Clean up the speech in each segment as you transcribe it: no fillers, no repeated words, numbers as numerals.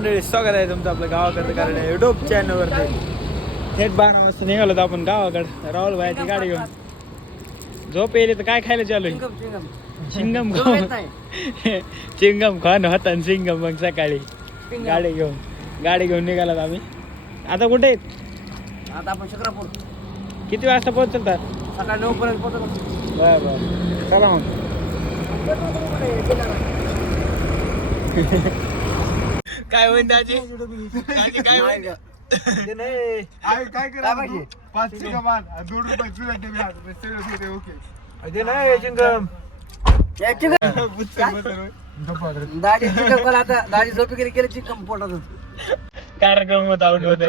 मंडळी, स्वागत आहे तुमचं आपलं गावाकडचं कारण युट्यूब चॅनलवरती. थेट 12 वाजता निघालो तर आपण गावाकडं राहुल भाईची गाडी घेऊन. झोप येईल तर काय खायला चालू आहे? शिंगम खाऊन चिंगम खाऊन होता सिंगम. मग सकाळी गाडी घेऊन निघालात आम्ही. आता कुठे आहेत? आता आपण शक्रापूर किती वाजता पोहोचतात? सकाळी 9 पर्यंत पोहोचलो. बरं चला मग. काय होईल दाजी? काय होईल? काय करायचं? 5 कमान 2 रुपये तुला ते ओके. नाही चिंगम दाढी चिकन करा आता. दाढी झोपी गेली केली चिकन पोटात. कार्यक्रम होत आउट होते.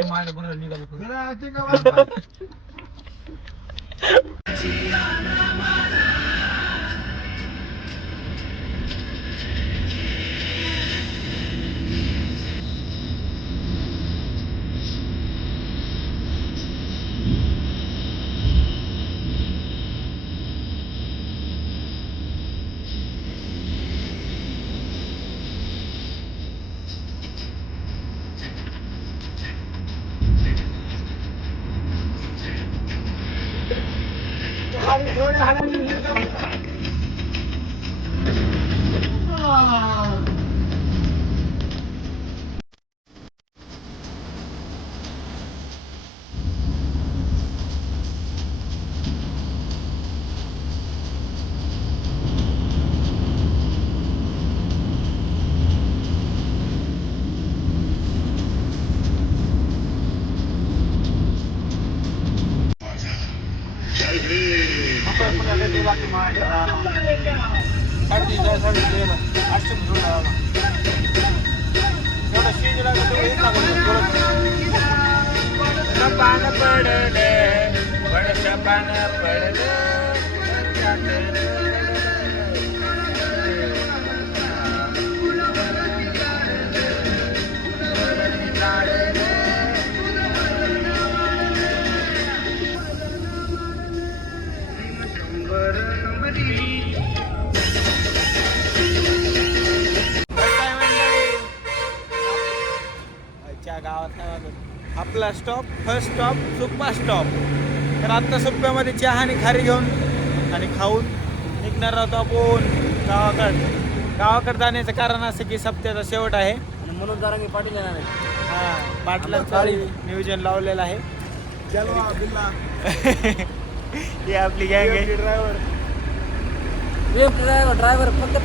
गावात आपला stop first stop Suppa stop. तर आता सुप्प्यामध्ये चहा आणि खारी घेऊन आणि खाऊन निघणार आहोत आपण गावाकडे जाण्याचं कारण असं की सप्त्याचा शेवट आहे म्हणून जरा मी पाटील येणार आहे. हा पाटलांचं नियोजन लावलेलं आहे. ही आपली गँग आहे. ड्रायव्हर फक्त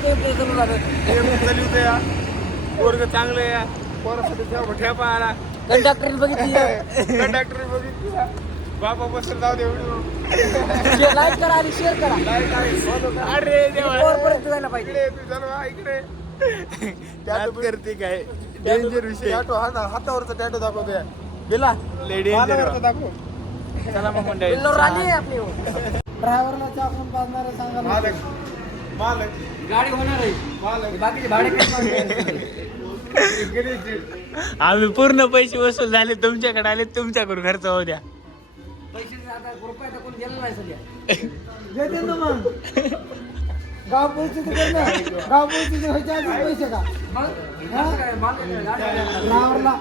वर्ग चांगले या पोरासाठी ठेपा आला. कंडक्टर बघितली. कंडक्टर बघितली. बाबा बसून जाऊ दे. लाईक करा आणि शेअर करा. अरे देवा पर्यंत जायला पाहिजे. इकडे त्यात करते काय डेंजर विषय. टॅटो हातावरचा टॅटो दाखवतोय. बिला डेंजर दाखव. चला मग मंडळी. आपली ड्रायव्हरला चाकून पाजणार सांगा. मालक गाडी होणार आहे. बाकीचे भाडे आम्ही पूर्ण पैसे वसूल झाले. तुमच्याकडे आले, तुमच्याकडून खर्च होऊ द्या. पैसे आता रुपये तर कोणी गेलं नाही सध्या. देते ना मग. गाव परिस्थिती गाव परिस्थिती व्हायच्या आधी पैसे का ड्रायव्हरला.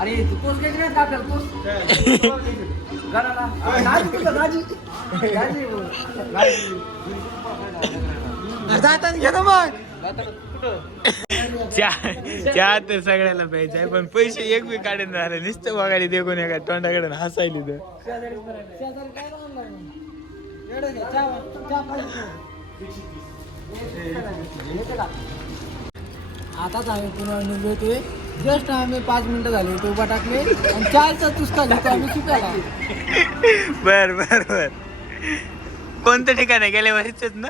अरे तोच घ्यायची नाही का आपल्याला? जातात घे ना मग. चहा तर सगळ्याला प्यायचा आहे पण पैसे एक बी काढून राहिले. नुसतं बघायला देखून एका तोंडाकडे हसायली तर. आताच आम्ही पुन्हा निघतोय. जस्ट आम्ही 5 मिनिटं झाली तो उभा टाकले आणि 4चा चुसका घेतो आम्ही सुकायला. बर बर बर. कोणतं ठिकाण आहे? गेल्या वर्षीच ना.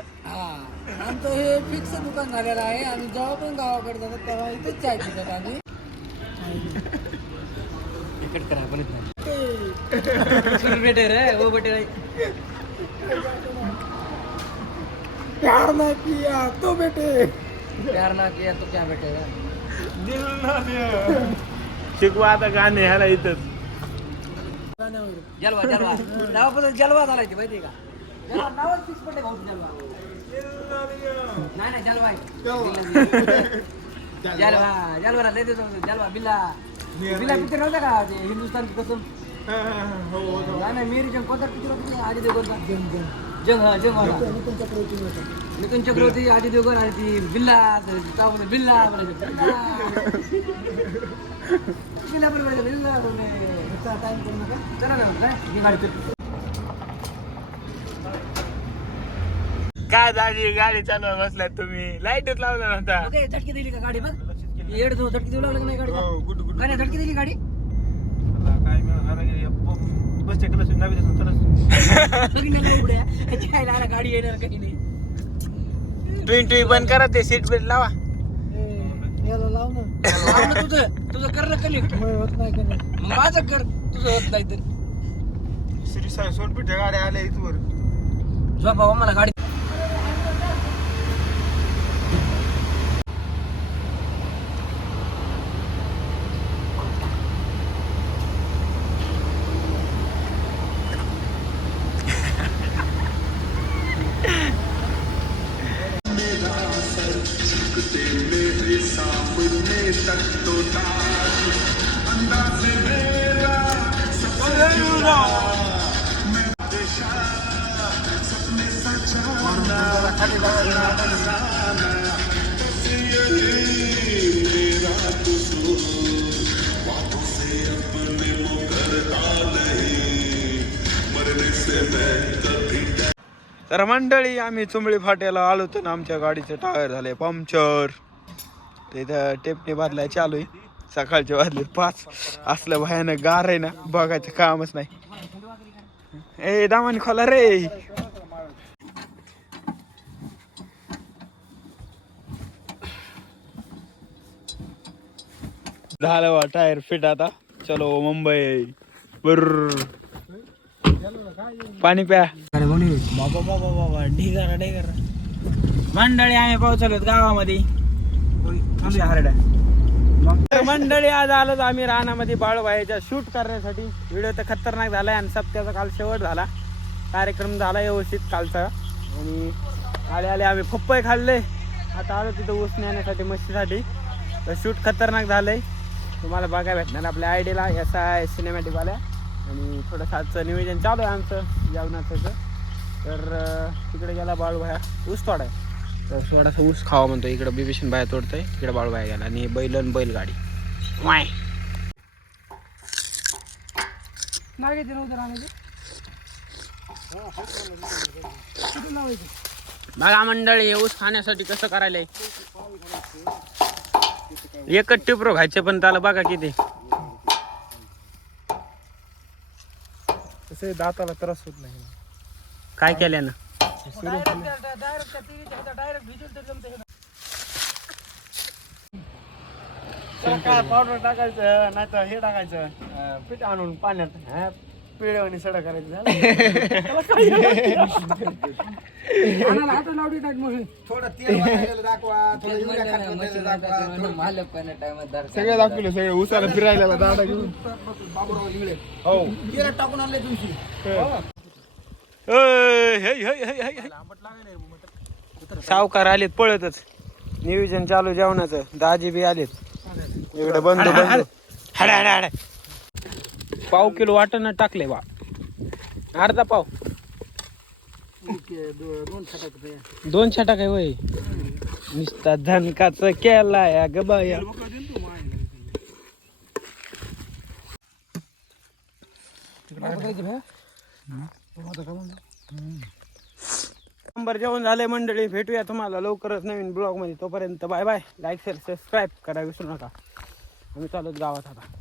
आमचं हे फिक्स दुकान झालेलं आहे. आणि जेव्हा पण गावाकडे जातात तेव्हा इथेच चाय पितात. आणि तिकट करा पण बेटे रे वो बेटे रे. प्यार ना किया तो बेटे. प्यार ना किया तो क्या बेटे. शिकवा आता गाणे ह्याला इथंच. जलवा जलवा नावापासून जलवा झाला ते माहिती आहे का? जलवा नावच फिक्स पडले भाऊ. जलवा नाही नाही जलवा आहे. जालवा लय देतो जालवा बिल्ला बिल्ला पिक्चर नव्हता का ते हिंदुस्तान कसम नाही मेरी जंग कोणता पिक्चर होता अजय देवगणचा जंग वाला नितीन चक्रवर्ती अजय देवगण आणि ती बिल्ला बिल्ला टाइम करू नका चला ना ही गाडी काय दाजी गाडी चालवा बसलाय तुम्ही लाईटच लावला नव्हता झटकी दिली का गाडी बघ येड झटकी देऊ लागला नाही गाडी काय नाही झटकी दिली गाडी गाडी येणार काही नाही ट्विन बंद करा ते सीट बेल्ट लावा याला लाव ना तुझं कर ना कनेक्ट होत नाही कनेक्ट माझं कर तुझं होत नाही तर श्री साई सोनपिठ्या गाड्या आल्या इथवर बाबा मला गाडी तर मंडळी आम्ही चुंबळी फाट्याला आलो तर आमच्या गाडीचं टायर झालंय पंक्चर तिथं टेपने बादलाय चालू आहे सकाळचे वाजले 5 असलं भयानक गार आहे ना बघायचं कामच नाही ए दामानी खोला रे झालं बा टायर फिट आता चलो मुंबई बर्र पाणी प्या बाबा बाबा बाबा ढिगारा ढिगारा मंडळी आम्ही पोहोचलो गावामध्ये मंडळी आज आलो आम्ही रानामध्ये बाळूबाईच्या शूट करण्यासाठी व्हिडिओ तर खतरनाक झालाय आणि सप्त्याचा काल शेवट झाला कार्यक्रम झाला व्यवस्थित कालचा आणि आले आले आम्ही पप्पई खाल्ले आता आलो तिथं ऊस नेण्यासाठी मस्तीसाठी तर शूट खतरनाक झालंय तुम्हाला बघायला भेटणार आपल्या आयडीला SI सिनेमॅटिक वाल्या आणि थोडंसं आजचं नियोजन चालू आहे आमचं जेवणाचं तर तिकडे गेला बाळूबाया ऊस तोडाय तर थोडासा ऊस खावा म्हणतो इकडं बिभीषण बाया तोडतोय इकडे बाळूबाया गेला आणि बैलगाडी वाय बघा मंडळी ऊस खाण्यासाठी कसं करायलंय एकच टिपरो खायचे पण त्याला बघा किती तसे दाताला त्रास होत नाही काय केल्यानं काय पावडर टाकायचं नाही तर हे टाकायचं पीठ आणून पाण्यात पिळवणी सडा करायचं थोडं तेल वाटायला दाखवा थोडं युरिया खातलं दाखवा सगळे दाखवले सगळे उसाला फिरायला दादा घेऊन बाबूराव इंगळे हो तेल टाकून आणले तुमची सावकार आलेत पळतच नियोजन चालू जेवणाचं दाजी बी आलेत इकडे बंधू हाडा पाव किलो वाटण टाकले बा अर्धा पाव 2 छटाक आहे वय नुसता धनकाच केला या गबाया नंबर जेवण झाले मंडळी भेटूया तुम्हाला लवकरच नवीन ब्लॉग मध्ये तोपर्यंत bye bye like share subscribe करा विसरू नका आम्ही चालत गावात आता